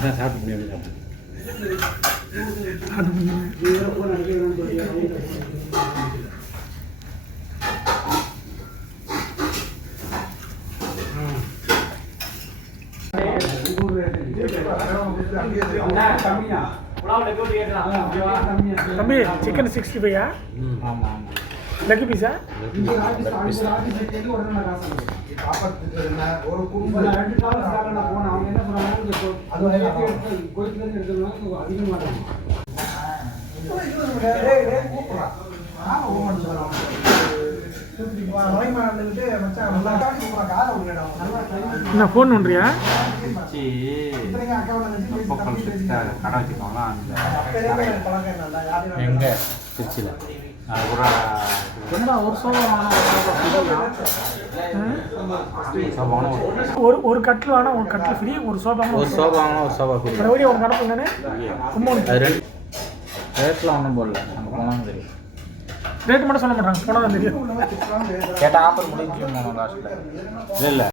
அதான் சாப்பிட்டு முடியாது. தம்பி சிக்கன் 65 ஆமாம் லெக் பீஸா ஒரு குடும்பம் 2 காலம் சாப்பிட போன அவங்க என்ன பண்ணுவாங்க என்ன ஃபோன் பண்ணுறியா? கடை வச்சுக்கோங்களா எங்கே திருச்சியில் அது கூட என்ன ஒரு ஒரு கட்டில் வேணா ஒரு கட்டில் ஃப்ரீ ஒரு சோபா ஒரு சோபா ஃப்ரீ மறுபடியும் ஒரு கடை தானே கும்பகோணம். அது ரெண்டு ரேட்டில் ஒன்றும் போடல நம்ம போனாலும் தெரியும். ரேட்டு மட்டும் சொல்ல மாட்டாங்க போனால் தான் தெரியும். கேட்டால் ஆஃபர் முடிஞ்சு போனோம் லாஸ்ட்டில் இல்லை